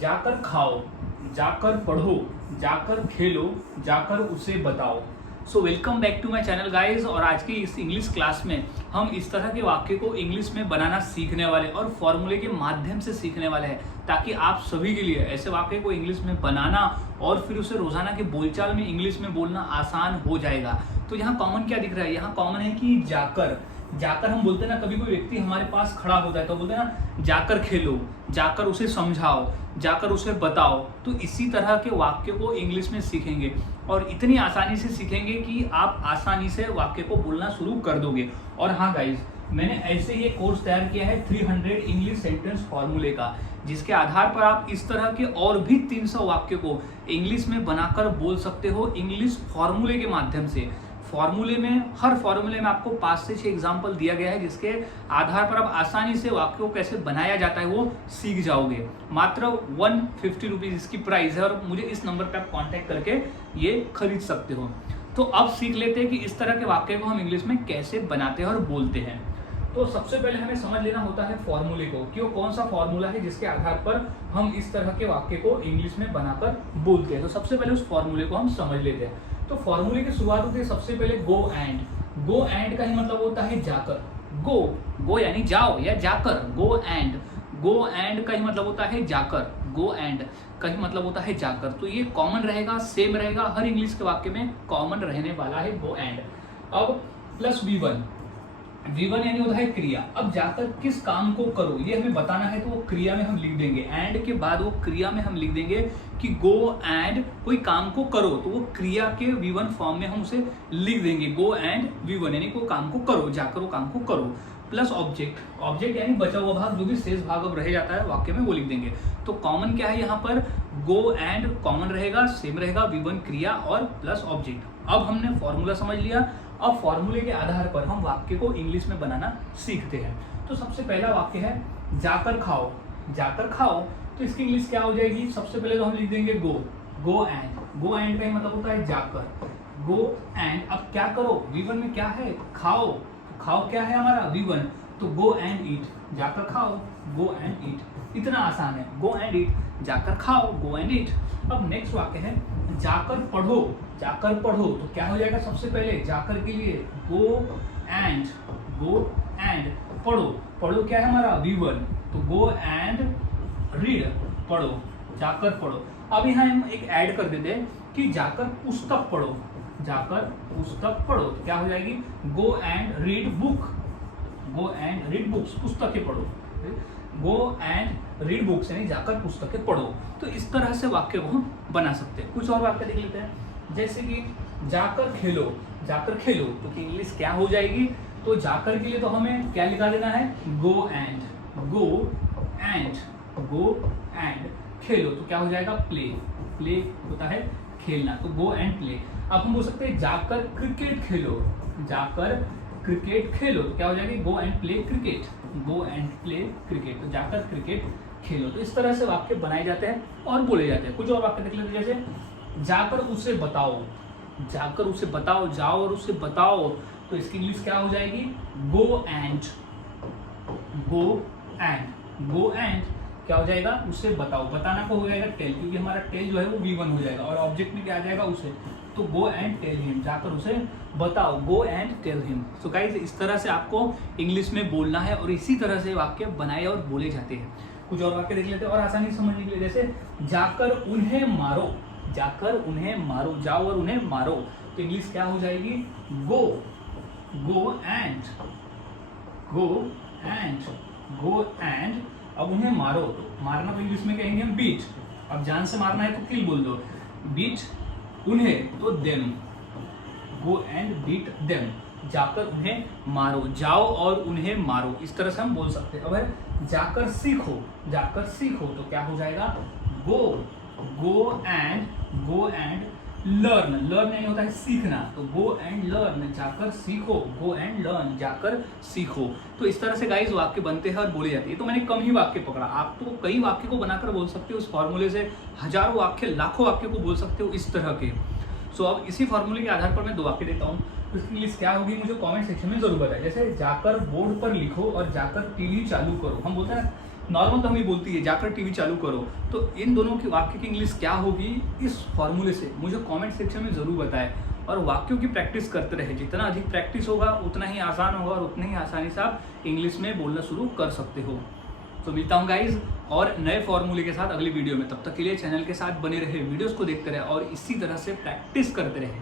जाकर खाओ, जाकर पढ़ो, जाकर खेलो, जाकर उसे बताओ। So welcome back to my channel guys. और आज की इस इंग्लिश क्लास में हम इस तरह के वाक्य को इंग्लिश में बनाना सीखने वाले और फॉर्मूले के माध्यम से सीखने वाले हैं, ताकि आप सभी के लिए ऐसे वाक्य को इंग्लिश में बनाना और फिर उसे रोजाना के बोलचाल में इंग्लिश में बोलना आसान हो जाएगा। तो यहाँ कॉमन क्या दिख रहा है? यहाँ कॉमन है कि जाकर। जाकर हम बोलते हैं ना, कभी कोई व्यक्ति हमारे पास खड़ा होता है तो बोलते हैं ना जाकर खेलो, जाकर उसे समझाओ, जाकर उसे बताओ। तो इसी तरह के वाक्य को इंग्लिश में सीखेंगे और इतनी आसानी से सीखेंगे कि आप आसानी से वाक्य को बोलना शुरू कर दोगे। और हाँ गाइज, मैंने ऐसे ही एक कोर्स तैयार किया है 300 इंग्लिश सेंटेंस फॉर्मूले का, जिसके आधार पर आप इस तरह के और भी 300 वाक्य को इंग्लिश में बनाकर बोल सकते हो इंग्लिश फॉर्मूले के माध्यम से। फॉर्मूले में, हर फॉर्मूले में आपको 5 से 6 एग्जाम्पल दिया गया है, जिसके आधार पर आप आसानी से वाक्य को कैसे बनाया जाता है वो सीख जाओगे। मात्र 150 रुपीज इसकी प्राइस है और मुझे इस नंबर पे आप कांटेक्ट करके ये खरीद सकते हो। तो अब सीख लेते हैं कि इस तरह के वाक्य को हम इंग्लिश में कैसे बनाते हैं और बोलते हैं। तो सबसे पहले हमें समझ लेना होता है फॉर्मूले को, कि वो कौन सा फॉर्मूला है जिसके आधार पर हम इस तरह के वाक्य को इंग्लिश में बनाकर बोलते हैं। तो सबसे पहले उस फॉर्मूले को हम समझ लेते हैं। तो फॉर्मूले की शुरुआत होती है सबसे पहले गो एंड। गो एंड का ही मतलब होता है जाकर। गो यानी जाओ या जाकर, गो एंड। गो एंड का ही मतलब होता है जाकर, गो एंड का ही मतलब होता है जाकर। तो ये कॉमन रहेगा, सेम रहेगा, हर इंग्लिश के वाक्य में कॉमन रहने वाला है गो एंड। अब प्लस V1 यानी होता है क्रिया। अब जाकर किस काम को करो ये हमें बताना है, तो वो क्रिया में हम लिख देंगे। एंड के बाद वो क्रिया में हम लिख देंगे कि गो एंड कोई काम को करो, तो वो क्रिया के V1 फॉर्म में हम उसे लिख देंगे। गो एंड V1 यानी कोई काम को करो, जाकर वो काम को करो। प्लस ऑब्जेक्ट यानी बचा हुआ भाग, जो भी शेष भाग अब रह जाता है वाक्य में वो लिख देंगे। तो कॉमन क्या है यहाँ पर? गो एंड कॉमन रहेगा, सेम रहेगा, V1 क्रिया और प्लस ऑब्जेक्ट। अब हमने फॉर्मूला समझ लिया। अब फॉर्मूले के आधार पर हम वाक्य को इंग्लिश में बनाना सीखते हैं। तो सबसे पहला वाक्य है जाकर खाओ। जाकर खाओ, तो इसकी इंग्लिश क्या हो जाएगी? सबसे पहले तो हम लिख देंगे गो एंड। गो एंड का मतलब होता है जाकर। गो एंड, अब क्या करो? V1 में क्या है? खाओ। खाओ क्या है हमारा? V1। तो गो एंड ईट, जाकर खाओ, गो एंड ईट। इतना आसान है, गो एंड ईट, जाकर खाओ, गो एंड ईट। अब नेक्स्ट वाक्य है जाकर पढ़ो। जाकर पढ़ो, तो क्या हो जाएगा? सबसे पहले जाकर के लिए गो एंड पढ़ो। पढ़ो क्या है हमारा? V1। तो गो एंड रीड, पढ़ो, जाकर पढ़ो। अब यहाँ हम एक ऐड कर देते हैं कि जाकर पुस्तक पढ़ो। जाकर पुस्तक पढ़ो, तो क्या हो जाएगी? Go and read book. Go and read books, पुस्तकें पढ़ो। गो एंड रीड बुक्स यानी जाकर पुस्तकें पढ़ो। तो इस तरह से वाक्य को हम बना सकते हैं। कुछ और वाक्य देख लेते हैं, जैसे कि जाकर खेलो। जाकर खेलो, तो कि इंग्लिश क्या हो जाएगी? तो जाकर के लिए तो हमें क्या लिखा देना है? गो एंड खेलो, तो क्या हो जाएगा? प्ले होता है खेलना, तो गो एंड प्ले। अब हम बोल सकते हैं जाकर क्रिकेट खेलो। जाकर क्रिकेट खेलो, तो क्या हो जाएगी? Go and play cricket. Go and play cricket, तो जाकर क्रिकेट खेलो। तो इस तरह से वाक्य बनाए जाते हैं और बोले जाते हैं। कुछ और वाक्य देख लेते हैं, जैसे जाकर उसे बताओ। जाकर उसे बताओ, जाओ और उसे बताओ, तो इसकी इंग्लिश क्या हो जाएगी? गो एंड क्या हो जाएगा? उसे बताओ। बताना को हो जाएगा टेल, क्योंकि हमारा टेल जो है वो V1 हो जाएगा और ऑब्जेक्ट में क्या आ जाएगा? उसे। तो गो एंड टेल हिम, जाकर उसे बताओ, go and tell him. So guys, इस तरह से आपको इंग्लिश में बोलना है और इसी तरह से वाक्य बनाए और बोले जाते हैं। कुछ और वाक्य देख लेते हैं और आसानी से समझने के लिए, जैसे जाकर उन्हें मारो। जाकर उन्हें मारो, जाओ और उन्हें मारो, तो इंग्लिश क्या हो जाएगी? गो एंड अब उन्हें मारो, तो मारना तो इंग्लिश में कहेंगे हम बीट। अब जान से मारना है तो किल बोल दो। बीट उन्हें, तो them, go and beat them, जाकर उन्हें मारो, जाओ और उन्हें मारो। इस तरह से हम बोल सकते हैं। अब है जाकर सीखो। जाकर सीखो, तो क्या हो जाएगा? Go and learn. लर्न नहीं होता है सीखना, तो गो एंड लर्न, जाकर सीखो, गो एंड लर्न, जाकर सीखो। तो इस तरह से गाइस वाक्य बनते हैं और बोले जाते हैं। तो मैंने कम ही वाक्य पकड़ा, आप तो कई वाक्य को बनाकर बोल सकते हो। इस फॉर्मूले से हजारों वाक्य, लाखों वाक्य को बोल सकते हो इस तरह के। सो अब इसी फॉर्मूले के आधार पर मैं 2 वाक्य देता हूँ, तो इसकी इंग्लिश क्या होगी मुझे कमेंट सेक्शन में जरूर बताएं। जैसे जाकर बोर्ड पर लिखो और जाकर टीवी चालू करो। हम बोलते हैं नॉर्मल तो हम ही बोलती है जाकर टीवी चालू करो। तो इन दोनों के वाक्य की इंग्लिश क्या होगी इस फॉर्मूले से मुझे कमेंट सेक्शन में ज़रूर बताएं। और वाक्यों की प्रैक्टिस करते रहे, जितना अधिक प्रैक्टिस होगा उतना ही आसान होगा और उतनी ही आसानी से आप इंग्लिश में बोलना शुरू कर सकते हो। तो मिलता हूँ गाइज और नए फॉर्मूले के साथ अगली वीडियो में। तब तक के लिए चैनल के साथ बने रहे, वीडियोस को देखते रहे और इसी तरह से प्रैक्टिस करते रहे।